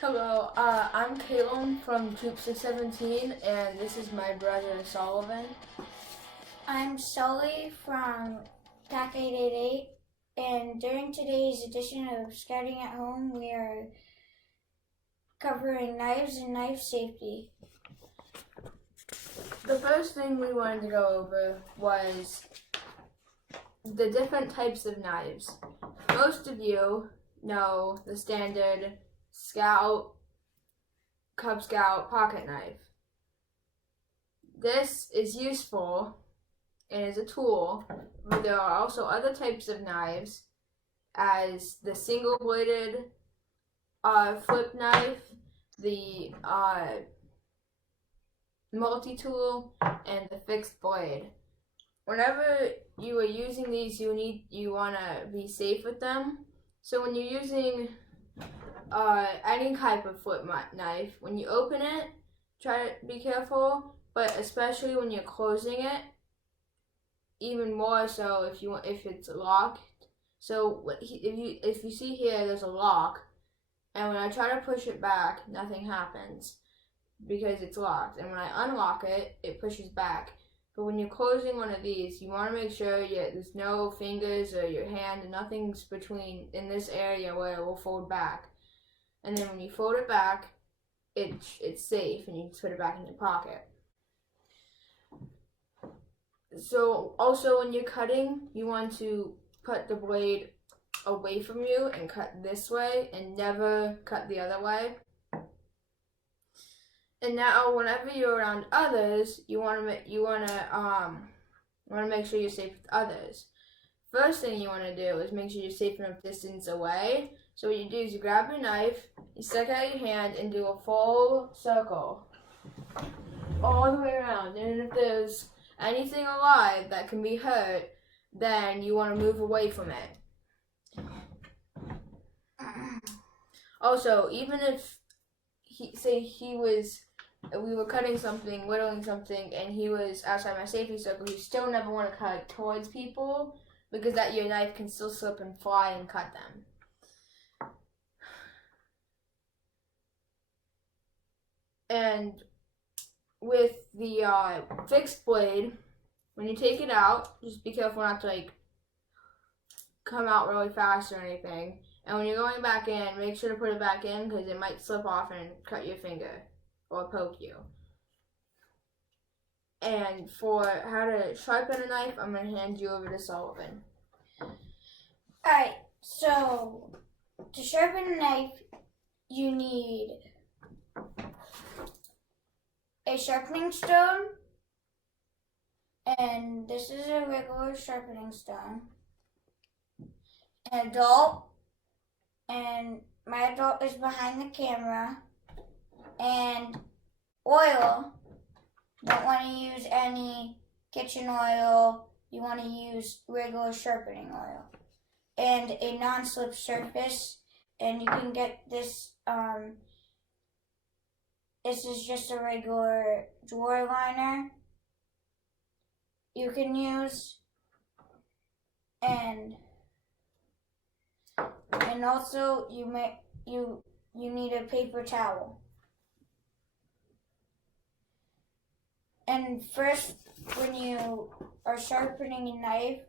Hello, I'm Kallum from Troop 617, and this is my brother Sullivan. I'm Sully from TAC 888, and during today's edition of Scouting at Home, we are covering knives and knife safety. The first thing we wanted to go over was the different types of knives. Most of you know the standard Scout, Cub Scout pocket knife. This is useful and is a tool, but there are also other types of knives, as the single-bladed flip knife, the multi-tool, and the fixed blade. Whenever you are using these, you want to be safe with them. So when you're using any type of flip knife, when you open it, try to be careful, but especially when you're closing it, even more so if it's locked. So if you see here, there's a lock, and when I try to push it back, nothing happens because it's locked, and when I unlock it, it pushes back. But when you're closing one of these, you want to make sure there's no fingers or your hand, and nothing's between in this area where it will fold back. And then when you fold it back, it's safe, and you can put it back in your pocket. So also when you're cutting, you want to put the blade away from you and cut this way, and never cut the other way. And now, whenever you're around others, you want to make sure you're safe with others. First thing you want to do is make sure you're safe enough distance away. So what you do is you grab your knife, you stick out your hand, and do a full circle all the way around. And if there's anything alive that can be hurt, then you want to move away from it. Also, even if we were cutting something, whittling something, and he was outside my safety circle, you still never want to cut towards people, because that your knife can still slip and fly and cut them. And with the fixed blade, when you take it out, just be careful not to come out really fast or anything. And when you're going back in, make sure to put it back in, because it might slip off and cut your finger or poke you. And for how to sharpen a knife, I'm going to hand you over to Sullivan. Alright, so to sharpen a knife, you need a sharpening stone, and this is a regular sharpening stone, an adult, and my adult is behind the camera, and oil. Don't want to use any kitchen oil. You want to use regular sharpening oil, and a non-slip surface. And you can get this. This is just a regular drawer liner. You can use, and also you need a paper towel. And first, when you are sharpening a knife,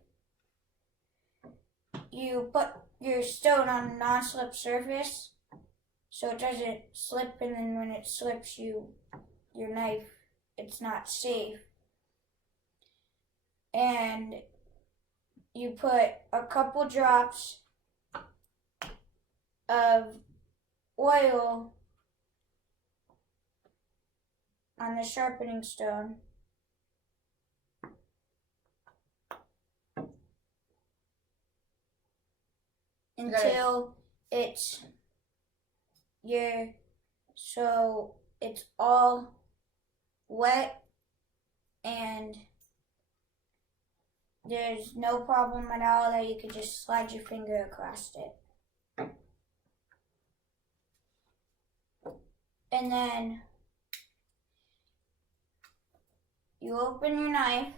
you put your stone on a non-slip surface so it doesn't slip, and then when it slips, your knife, it's not safe. And you put a couple drops of oil on the sharpening stone. Until it's all wet and there's no problem at all that you could just slide your finger across it. And then you open your knife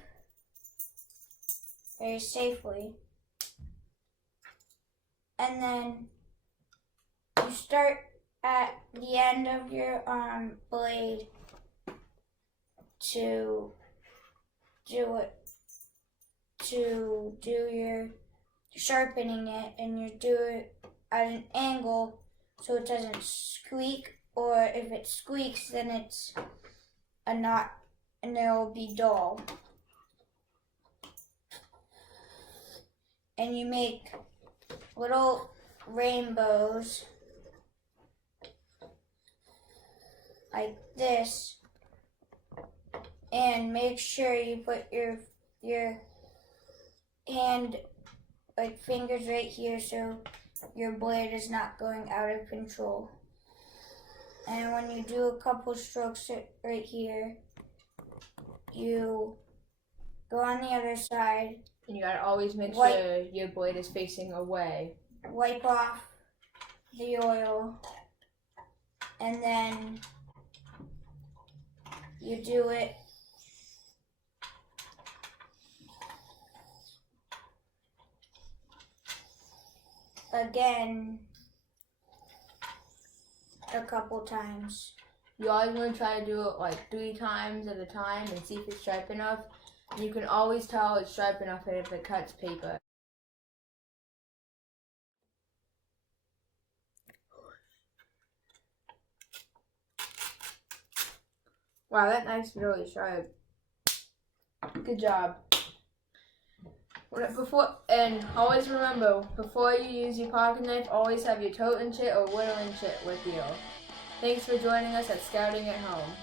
very safely, and then you start at the end of your blade to do your sharpening it, and you do it at an angle so it doesn't squeak, or if it squeaks then it's a knot and it'll be dull. And you make little rainbows like this, and make sure you put your hand, like fingers right here, so your blade is not going out of control. And when you do a couple strokes right here, you go on the other side. And you gotta always make sure your blade is facing away. Wipe off the oil, and then you do it again a couple times. You always want to try to do it like 3 times at a time and see if it's sharp enough. You can always tell it's sharp enough if it cuts paper. Wow, that knife's really sharp. Good job. And always remember, before you use your pocket knife, always have your totem kit or whittling kit with you. Thanks for joining us at Scouting at Home.